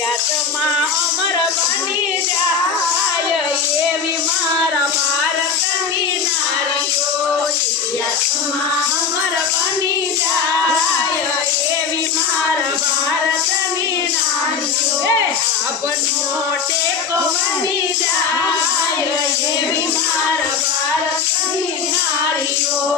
ઇતિહાસમાં અમર બની જાય એવી મારા ભારતની નારીઓ ઇતિહાસમાં અમર બની જાય એવી મારા ભારતની નારીઓ આપણો ટેકો બની જાય એવી મારા ભારતની નારીઓ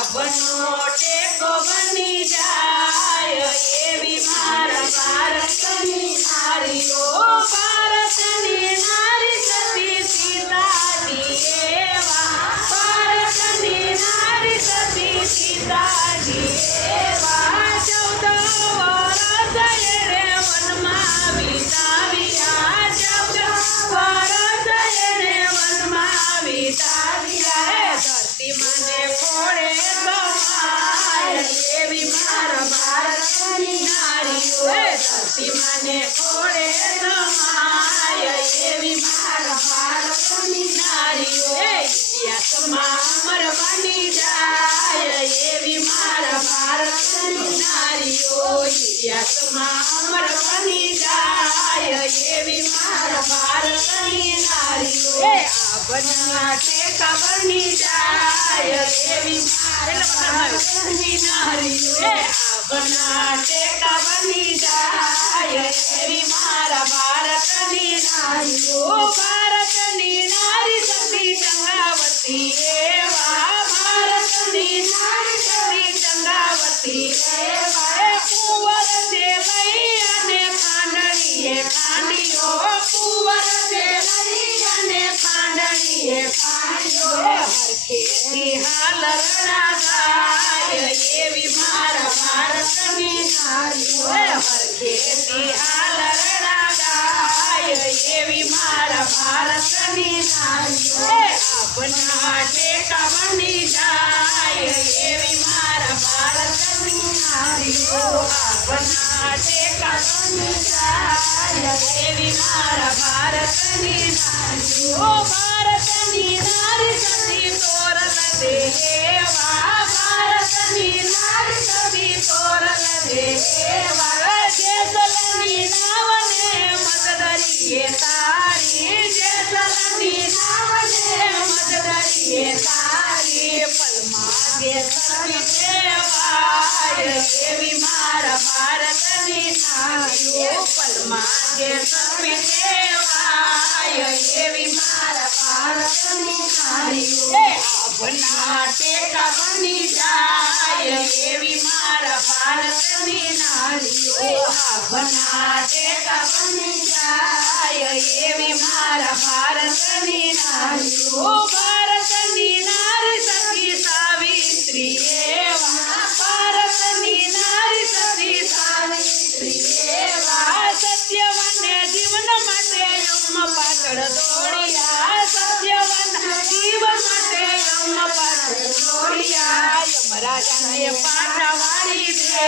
આપણો ટેકો બની જાય એવી મારા ભારતની નારીઓ ભારતની નારી સતી સીતાજી એવા ભારતની નારી સતી સીતાજી એવા 14 વર્ષ એણે વનમાં વિતાવ્યા 14 વર્ષ એણે વનમાં વિતાવ્યા ધરતી માને ખોળે ગમાય એવી મારા ભારતની નારીઓ ધરતી માને ખોળે ગમાય એવી મારા ભારતની નારીઓ ઇતિહાસમાં અમર બની જાય એવી મારા ભારતની નારીઓ ઇતિહાસમાં અમર બની જાય એવી મારા ભારતની નારીઓ આપના ટેકા બની જાય એવી મારા ભારતની નારીઓ આપના ટેકા બની જાય એવી મારા ભારતની નારીઓ ભારતની નારી સતી ચંદ્રાવતી એવા ભારતની નારી સતી ચંદ્રાવતી એવા કુંવર તે લઈ અને ખાંડણીએ ખાંડીઓ કુંવર તે લઈ અને ખાંડણીએ ખાંડીઓ હરખેથી હાલ રણા ગાય એવી મારા ભારતની નારીઓ હરખેથી હાલ રણા ગાય એવી મારા ભારતની નારીઓ આપના ટેકા બની જાય એવી મારા ભારતની નારીઓ આપના ટેકા બની જાય એવી મારા ભારતની નારીઓ ભારતની નારી સતી તોરલ દેવા ભારતની નારી સતી તોરલ દેવા જેસલની નાવને મદદરીએ તારી જેસલની નાવને મદદરીએ તારી પલમાગે સતી દેવાય એવી મારા ભારતની નારીઓ પલમાગે સતી દેવાય એવી મારા ભારતની નારીઓ આપના ટેકા બની જાય એવી મારા ભારતની નારીઓ આપના ટેકા બની જાય એવી મારા ભારતની નારીઓ ભારતની નારી સતી સાવિત્રી એવા ભારતની નારી સતી સાવિત્રી એવા સત્યવને જીવન માટે યમ પાછળ દોડ્યા સત્યવન જીવન માટે યમ પાછળ દોડ્યા યમરાજાને પાછા વાળી દે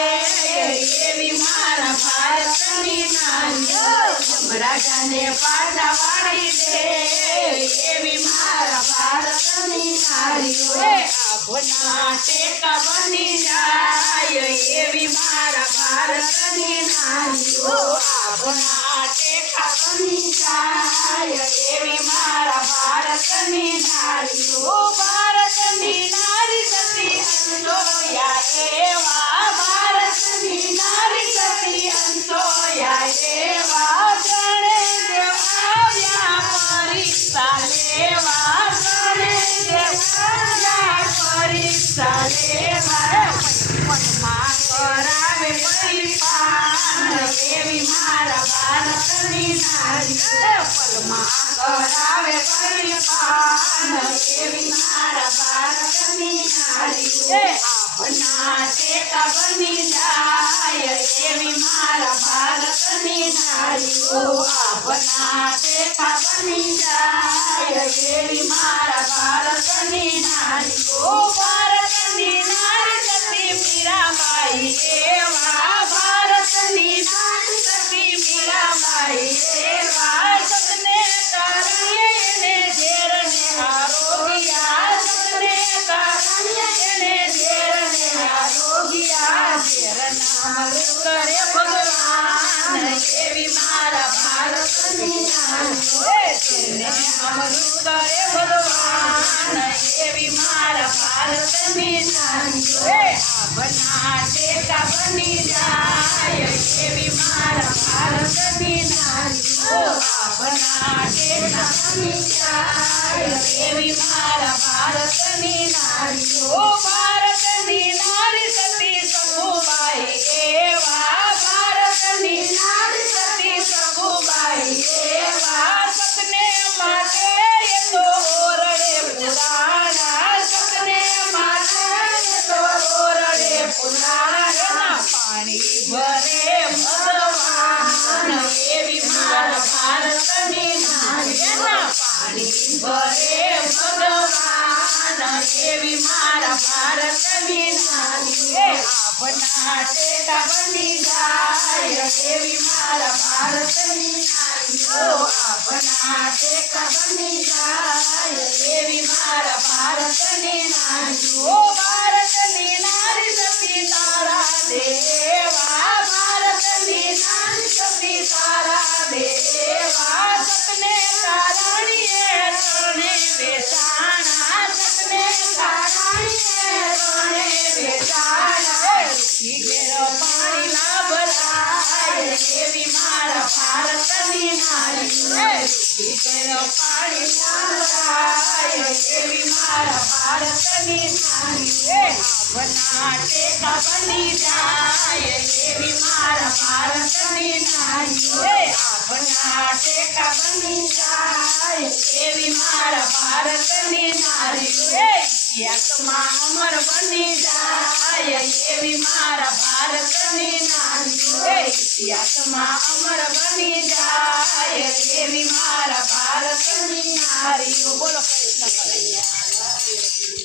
એવી મારા ભારતની નારીઓ યમરાજાને પાછા વાળી દે એવી મારા ભારતની નારીઓ આપના ટેકા બની જાય એવી મારા ભારતની નારીઓ આપના ટેકા બની જાય એવી મારા ભારતની નારીઓ ભારતની નારી સતી અંતોયા એવા ભારતની નારી સતી અંતોયા એવા ગણે દેવ આવ્યા પરીક્ષા લેવા ગણે દેવ આવ્યા પરીક્ષા લેવા મનમાં કરાવે પરિપાન એવી મારા ભારતની નારી પલમાં કરાવે પરિપાન એવી મારા ભારતની નારી આપના ટેકા બની જાય એવી મારા ભારતની નારીઓ આપના ટેકા બની જાય એવી મારા ભારતની નારીઓ ભારતની નારી સતી મીરાબાઈ એવા ભારતની નારી સતી મીરાબાઈ એવા સતને તારણીએ એને ઝેરને આરોગ્યા સતને તારણીએ એને ઝેરને આરોગ્યા ઝેર નામ કરે ભગવાન એવી મારા બની જાય એવી મારા ભારતની નારીઓ આપના ટેટા બની જાય એવી મારા ભારતની નારીઓ ભારતની નારી સતી સખુબાઈ એવા ભારતની નારી સતી સખુબાઈ એવા સતને માટે એ તો ઓરડે પુરાણા સતને માટે એ તો ઓરડે પુરાણા પાણી ભરે ભગવાન એવી મારા ભારતની નારી પાણી ભરે ભગવાન એવી મારા ભારતની નારી આપના ટેટા બની જાય એવી મારા ભારતની નારીઓ આપના ટેટા બની જાય એવી મારા ભારતની નારીઓ ભારતની નારી સતી તારા દેવા ભારતની નારી સતી તારા દેવા સતને તારણીએ તને વેચાણા સતને તારણીએ તને વેચાણા રૂકી ઘેર પાણી ના ભરાય એવી મારા ભારતની નારી રૂકી ઘેર પાણી ના ભરાય એવી મારા ભારતની નારી આપના ટેકા બની જાય એવી મારા ભારતની નારી આપના ટેકા બની જાય એવી મારા ભારતની નારી ઇતિહાસમાં અમર બની જાય એવી મારા ભારતની નારી ઇતિહાસમાં અમર બની જાય એવી મારા ભારતની નારીઓ બોલો કૃષ્ણ કનૈયા